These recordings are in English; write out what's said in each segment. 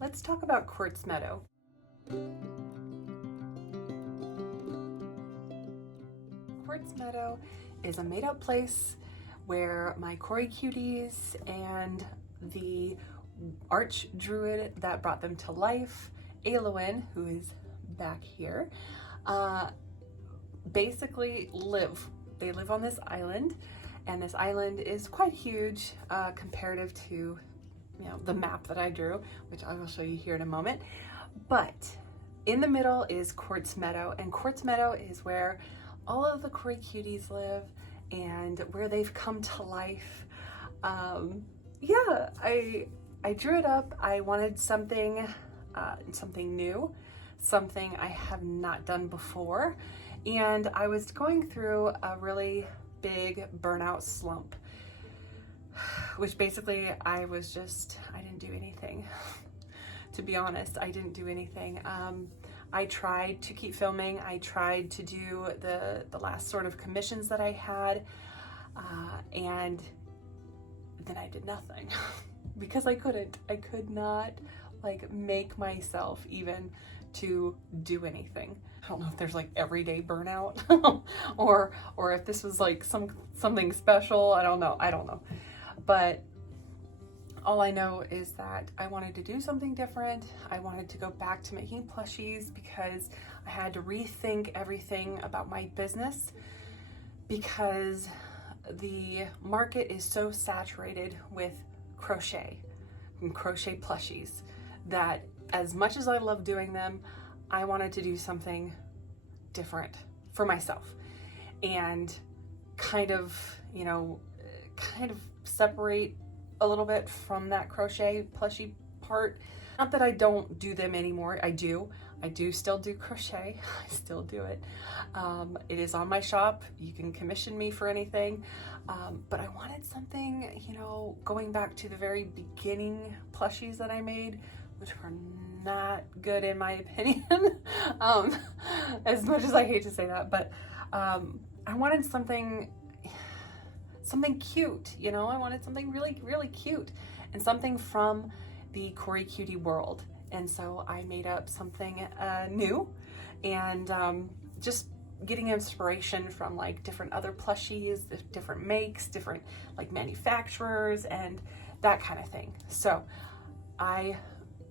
let's talk about Quartz Meadow. Quartz Meadow is a made-up place where my Cory cuties and the arch druid that brought them to life, Aelowyn, who is back here, basically live. They live on this island, and this island is quite huge comparative to the map that I drew, which I will show you here in a moment. But in the middle is Quartz Meadow, and Quartz Meadow is where all of the Cory cuties live and where they've come to life. Yeah, I drew it up. I wanted something new, something I have not done before, and I was going through a really big burnout slump, which basically I didn't do anything. To be honest, I didn't do anything. I tried to keep filming. I tried to do the last sort of commissions that I had, and then I did nothing because I could not like make myself even to do anything. I don't know if there's like everyday burnout or if this was like something special. I don't know. But all I know is that I wanted to do something different. I wanted to go back to making plushies because I had to rethink everything about my business, because the market is so saturated with crochet and crochet plushies that as much as I love doing them, I wanted to do something different for myself and kind of separate a little bit from that crochet plushie part. Not that I don't do them anymore. I do still do crochet. I still do it. It is on my shop. You can commission me for anything. But I wanted something, going back to the very beginning plushies that I made, which were not good in my opinion. As much as I hate to say that, but I wanted something cute, I wanted something really, really cute and something from the Cory cutie world. And so I made up something new, and just getting inspiration from like different other plushies, different makes, different like manufacturers and that kind of thing. So I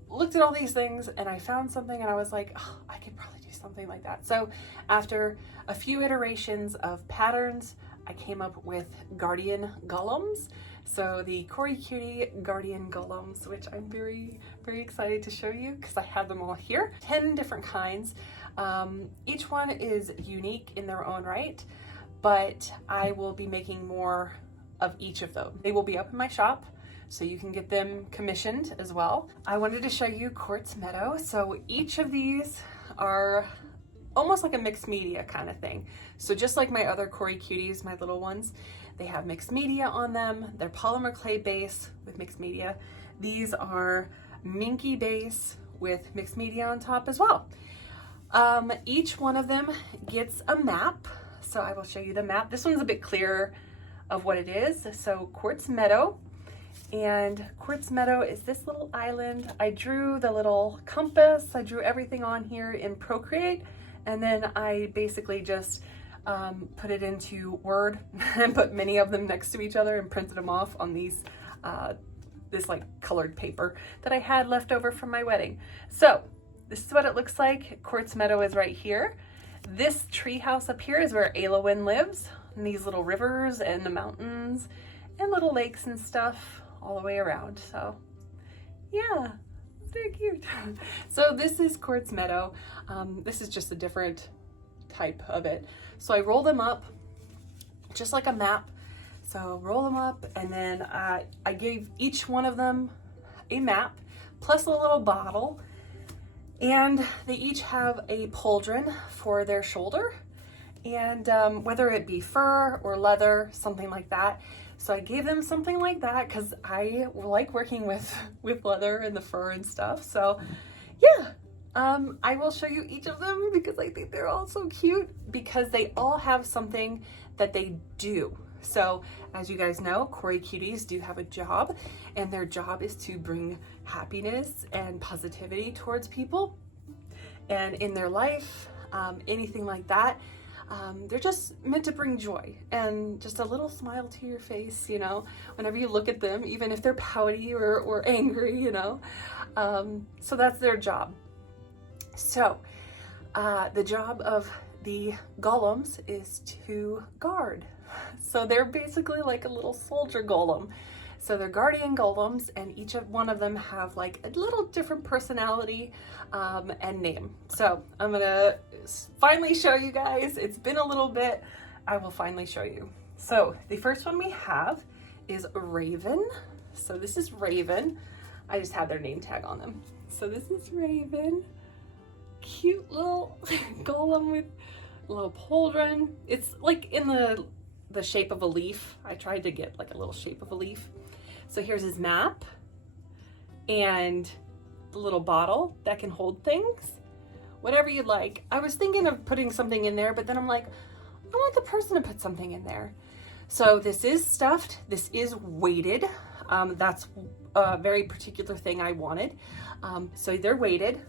looked at all these things and I found something and I was like, oh, I could probably do something like that. So after a few iterations of patterns, I came up with Guardian Golems. So the Cory cutie Guardian Golems, which I'm very, very excited to show you because I have them all here. 10 different kinds. Each one is unique in their own right, but I will be making more of each of them. They will be up in my shop, so you can get them commissioned as well. I wanted to show you Quartz Meadow. So each of these are almost like a mixed media kind of thing. So just like my other Cory cuties, my little ones, they have mixed media on them. They're polymer clay base with mixed media. These are minky base with mixed media on top as well. Each one of them gets a map. So I will show you the map. This one's a bit clearer of what it is. So Quartz Meadow. And Quartz Meadow is this little island. I drew the little compass. I drew everything on here in Procreate. And then I basically just put it into Word and put many of them next to each other and printed them off on these this like colored paper that I had left over from my wedding. So this is what it looks like. Quartz Meadow is right here. This tree house up here is where Aelowyn lives, and these little rivers and the mountains and little lakes and stuff all the way around. So yeah, it's very cute. So this is Quartz Meadow. This is just a different type of it. So I roll them up just like a map. So roll them up, and then I gave each one of them a map plus a little bottle, and they each have a pauldron for their shoulder, and whether it be fur or leather, something like that. So I gave them something like that because I like working with leather and the fur and stuff. So yeah, I will show you each of them because I think they're all so cute, because they all have something that they do. So as you guys know, Cory cuties do have a job, and their job is to bring happiness and positivity towards people and in their life, anything like that. They're just meant to bring joy and just a little smile to your face, you know, whenever you look at them, even if they're pouty or angry, you know. So that's their job. So the job of the golems is to guard. So they're basically like a little soldier golem. So they're guardian golems, and each one of them have like a little different personality and name. So I'm gonna finally show you guys. It's been a little bit. I will finally show you. So the first one we have is Raven. So this is Raven. I just have their name tag on them. So this is Raven. Cute little golem with a little pauldron. It's like in the shape of a leaf. I tried to get like a little shape of a leaf. So here's his map and the little bottle that can hold things, whatever you'd like. I was thinking of putting something in there, but then I'm like, I want the person to put something in there. So this is stuffed. This is weighted. That's a very particular thing I wanted. So they're weighted.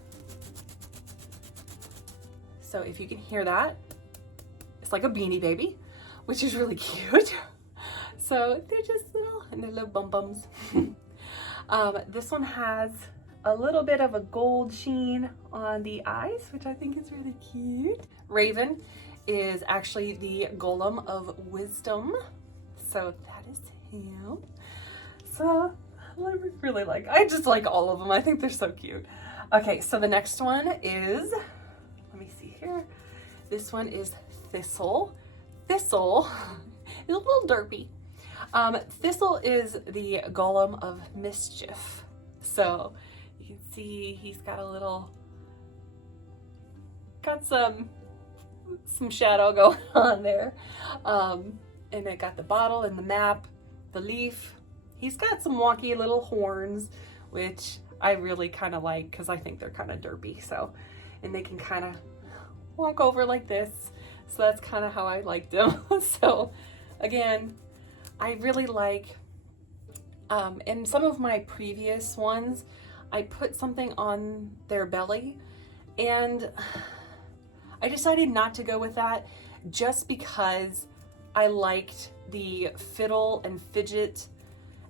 So if you can hear that, it's like a Beanie Baby, which is really cute. So they're just little, and they're little bum bums. This one has a little bit of a gold sheen on the eyes, which I think is really cute. Raven is actually the golem of wisdom. So that is him. So I just like all of them. I think they're so cute. Okay, so the next one is, let me see here. This one is Thistle. Thistle is a little derpy. Thistle is the golem of mischief. So you can see he's got some shadow going on there. And I got the bottle and the map, the leaf. He's got some wonky little horns, which I really kind of like because I think they're kind of derpy. So, and they can kind of walk over like this. So that's kind of how I liked them. So again, I really like, in some of my previous ones, I put something on their belly, and I decided not to go with that just because I liked the fiddle and fidget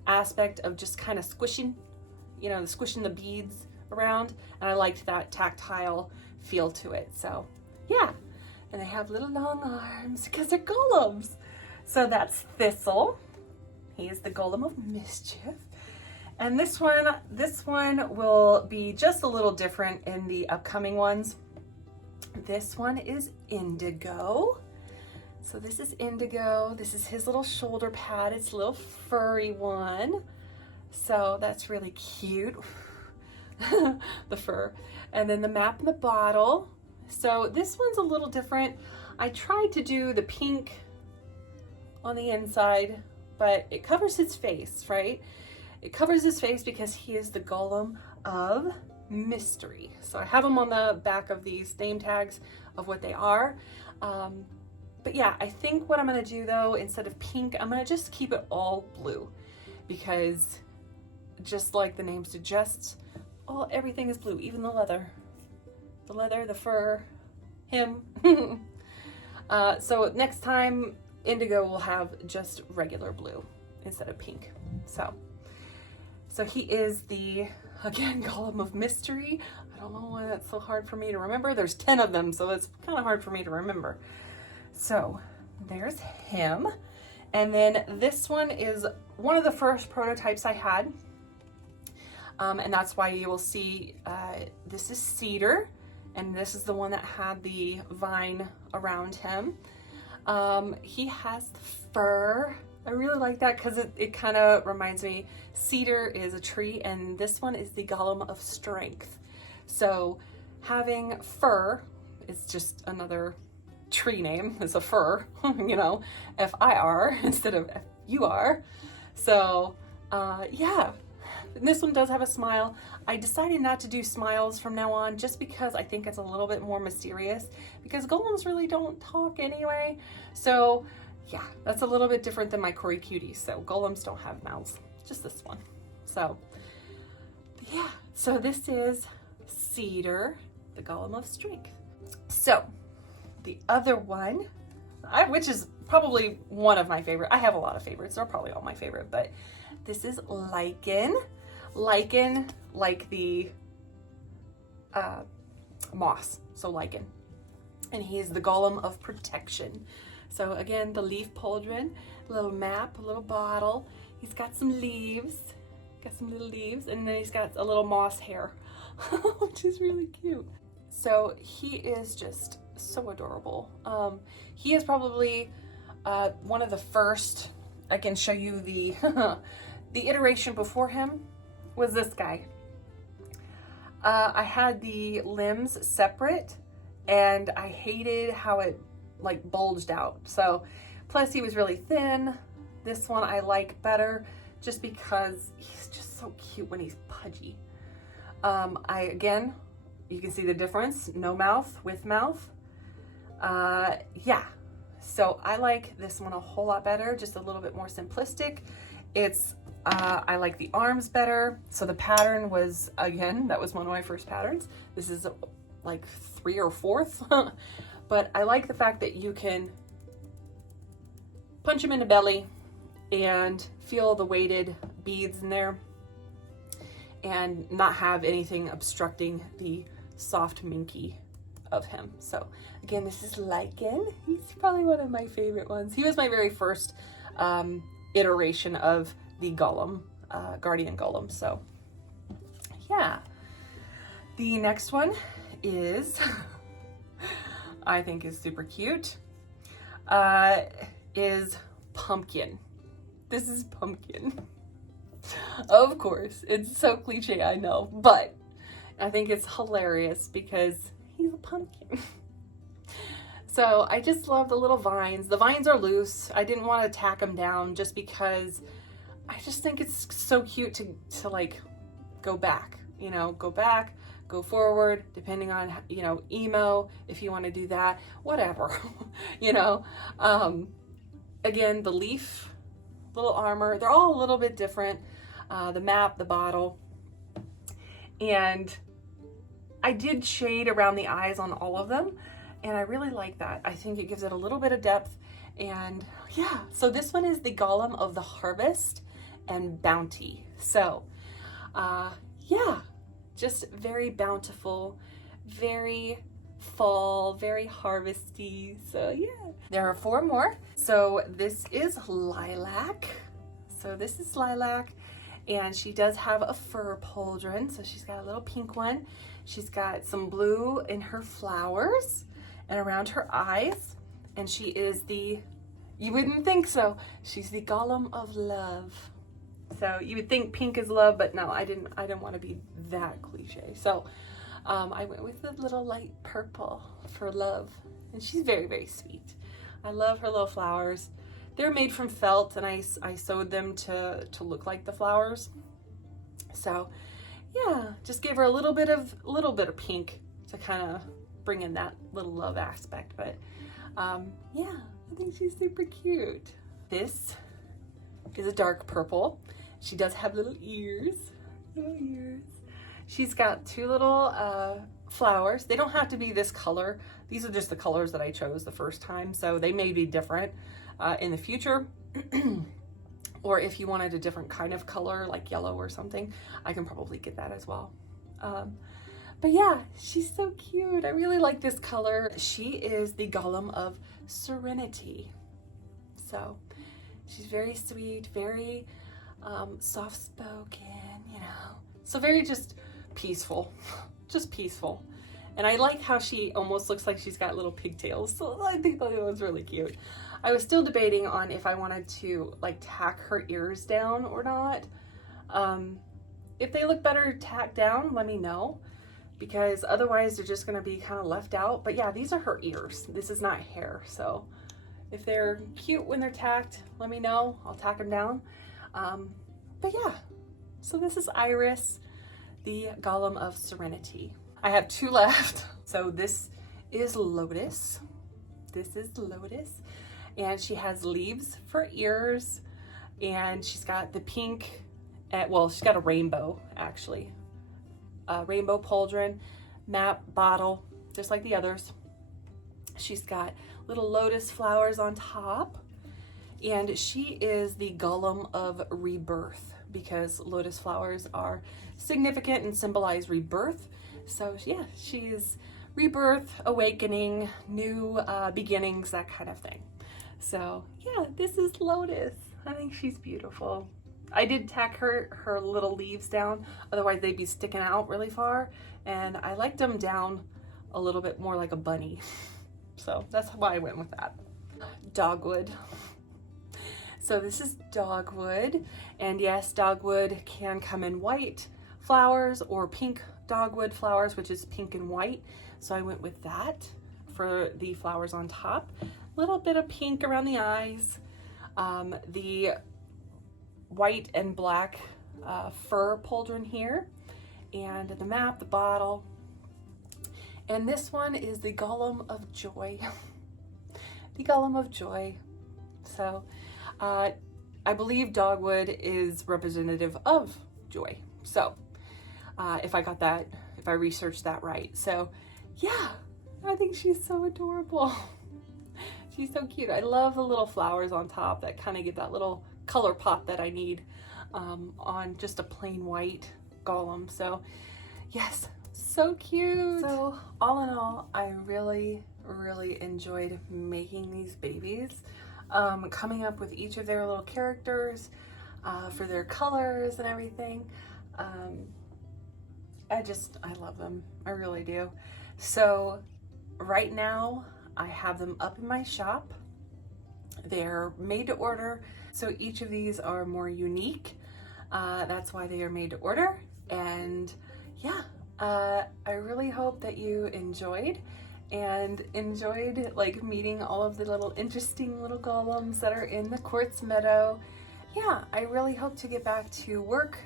aspect of just kind of squishing, you know, squishing the beads around, and I liked that tactile feel to it. So yeah, and they have little long arms because they're golems. So that's Thistle. He is the golem of mischief. And this one will be just a little different in the upcoming ones. This one is Indigo. So this is Indigo. This is his little shoulder pad. It's a little furry one. So that's really cute. The fur. And then the map and the bottle. So this one's a little different. I tried to do the pink on the inside, but it covers his face, right? It covers his face because he is the golem of mystery. So I have them on the back of these name tags of what they are. But yeah, I think what I'm gonna do though, instead of pink, I'm gonna just keep it all blue, because just like the name suggests, everything is blue, even the leather, the fur, him. So next time, Indigo will have just regular blue instead of pink. So he is the, again, golem of mystery. I don't know why that's so hard for me to remember. There's 10 of them, so it's kind of hard for me to remember. So there's him. And then this one is one of the first prototypes I had. And that's why you will see, this is Cedar, and this is the one that had the vine around him. He has the fur. I really like that because it kind of reminds me, Cedar is a tree, and this one is the golem of strength. So having fur is just another tree name. It's a fir, you know, F-I-R instead of F-U-R. So yeah, and this one does have a smile. I decided not to do smiles from now on just because I think it's a little bit more mysterious, because golems really don't talk anyway. So yeah, that's a little bit different than my Cory Cuties. So golems don't have mouths, just this one. So yeah, so this is Cedar, the Golem of Strength. So the other one, which is probably one of my favorite. I have a lot of favorites. They're probably all my favorite, but this is Lichen. Lichen, like the moss, so lichen. And he's the Golem of Protection. So again, the leaf pauldron, a little map, a little bottle. He's got some leaves, and then he's got a little moss hair, which is really cute. So he is just so adorable. He is probably one of the first. I can show you the the iteration before him was this guy. I had the limbs separate, and I hated how it like bulged out. So plus he was really thin. This one I like better just because he's just so cute when he's pudgy. Again, you can see the difference. No mouth, with mouth. Yeah, so I like this one a whole lot better, just a little bit more simplistic. It's I like the arms better. So the pattern was, again, that was one of my first patterns. This is like 3 or 4th. But I like the fact that you can punch him in the belly and feel the weighted beads in there and not have anything obstructing the soft minky of him. So again, this is Lichen. He's probably one of my favorite ones. He was my very first iteration of the Golem, Guardian Golem. So yeah, the next one is I think is super cute, is Pumpkin. This is Pumpkin. Of course, it's so cliche, I know, but I think it's hilarious because he's a pumpkin. So I just love the little vines. The vines are loose. I didn't want to tack them down just because I just think it's so cute to like go back, you know, go back, go forward, depending on, you know, emo, if you want to do that, whatever, you know. Again, the leaf, little armor, they're all a little bit different. The map, the bottle, and I did shade around the eyes on all of them, and I really like that. I think it gives it a little bit of depth, and yeah, so this one is the Golem of the Harvest and Bounty. So, yeah, just very bountiful, very fall, very harvesty. So yeah, there are 4 more. So this is Lilac. And she does have a fur pauldron. So she's got a little pink one. She's got some blue in her flowers and around her eyes. And she is you wouldn't think so, she's the Golem of Love. So you would think pink is love, but no, I didn't want to be that cliche. So I went with the little light purple for love. And she's very, very sweet. I love her little flowers. They're made from felt, and I sewed them to look like the flowers. So yeah, just gave her a little bit of pink to kind of bring in that little love aspect. But yeah, I think she's super cute. This is a dark purple. She does have little ears. She's got 2 little flowers. They don't have to be this color. These are just the colors that I chose the first time, so they may be different in the future. Or if you wanted a different kind of color, like yellow or something, I can probably get that as well. But yeah, she's so cute. I really like this color. She is the Golem of Serenity. So she's very sweet, very soft-spoken, you know. So very just peaceful, just peaceful. And I like how she almost looks like she's got little pigtails. So I think that was really cute. I was still debating on if I wanted to like tack her ears down or not. If they look better tacked down, let me know, because otherwise they're just gonna be kind of left out. But yeah, these are her ears. This is not hair. So if they're cute when they're tacked, let me know. I'll tack them down. But yeah, so this is Iris, the Golem of Serenity. I have 2 left. So this is Lotus. And she has leaves for ears, and she's got the pink, well, she's got a rainbow actually rainbow pauldron, map, bottle, just like the others. She's got little lotus flowers on top, and she is the golem of rebirth because lotus flowers are significant and symbolize rebirth. So yeah, she's rebirth, awakening, new beginnings, that kind of thing. So yeah, this is Lotus. I think she's beautiful. I did tack her little leaves down, otherwise they'd be sticking out really far, and I liked them down a little bit more like a bunny. So that's why I went with that. Dogwood. So this is dogwood, and yes, dogwood can come in white flowers or pink dogwood flowers, which is pink and white. So I went with that for the flowers on top. A little bit of pink around the eyes. The white and black fur pauldron here, and the map, the bottle. And this one is the Golem of Joy. The Golem of Joy. So I believe dogwood is representative of joy. So if I researched that right. So yeah, I think she's so adorable. She's so cute. I love the little flowers on top that kind of give that little color pop that I need on just a plain white golem. So yes, so cute. So all in all, I really enjoyed making these babies, coming up with each of their little characters for their colors and everything. I love them. I really do. So right now I have them up in my shop. They're made to order. So each of these are more unique. That's why they are made to order. And yeah, I really hope that you enjoyed like meeting all of the little interesting little golems that are in the quartz meadow. Yeah, I really hope to get back to work,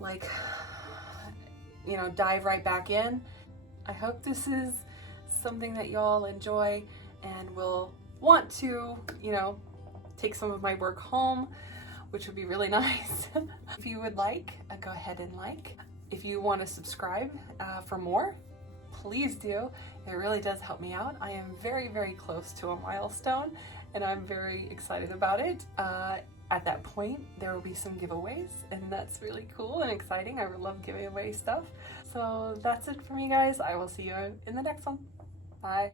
like, you know, dive right back in. I hope this is something that y'all enjoy and will want to, you know, take some of my work home, which would be really nice. If you would like, go ahead and like. If you want to subscribe for more, please do. It really does help me out. I am very close to a milestone, and I'm very excited about it. At that point, there will be some giveaways, and that's really cool and exciting. I love giving away stuff. So that's it for me, guys. I will see you in the next one. Bye.